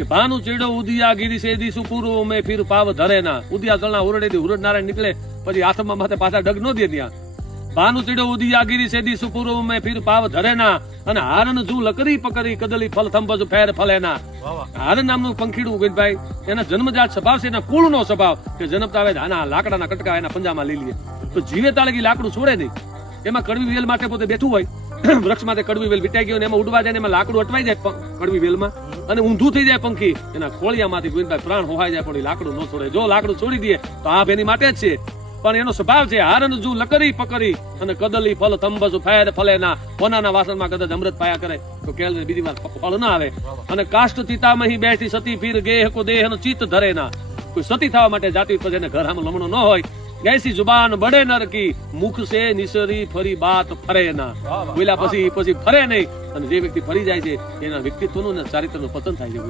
કે ભાનું ચેડો ઉદિયા ગીરી સેદી સુપુરુ મેં ફીર પાવ ધરે ના ઉદિયા જળના ઉરડેથી ઉરડ નારાયણ નીકળે પછી હાથમાં માથે પાછા ડગ નો દે ત્યાં ભાનું ચેડો ઉદિયા ગીરી સેદી સુપુરુ મેં ફીર પાવ ધરે ના અને હારણ જુ લકરી પકડી કદલી ફલ થંભજ ફેર ફલે ના હારણ નામનું પંખીડું ગોવિંદભાઈ એના જન્મજાત સ્વભાવ છે એના કુળનો સ્વભાવ કે જન્મતા આવે આના લાકડાના કટકા એના પંજામાં લઈ લે તો જીવે તાળગી લાકડું છોડે નહીં એમાં કડવી વેલ માટે પોતે બેઠું હોય વૃક્ષ માટે કડવી વેલ વિટાઈ ગયો એમાં ઉડવા જાય એમાં લાકડું અટવાઈ જાય કડવી વેલમાં અને ઊંધું થઈ જાય પંખી એના ખોળિયામાંથી ગોવિંદભાઈ પ્રાણ હોવાઈ જાય પણ લાકડું ન છોડે જો લાકડું છોડી દે તો આ એની માટે જ છે પણ એનો સ્વભાવ છે હારણ જુ લકરી પકડી અને કદલી ફલ થંભસ ફેર ફલે ના કોનાના વાસણમાં કદાચ અમૃત પાયા કરે તો કેળ બીજી વાર ફળ ના આવે અને કાષ્ટ ચિતામહી બેઠી સતી ફીર ગેહ કો દેહ નો ચિત્ત ધરે ના કોઈ સતી થવા માટે જાતી પછી એને ઘર આમ લમણો ન હોય ગૈસી જુબાન બડે નર કી મુખ સે નિસરી ફરી બાત ફરે ના બોલ્યા પછી ફરે નહીં અને જે વ્યક્તિ ફરી જાય છે એના વ્યક્તિત્વનું ને ચારિત્રનું પતન થાય છે.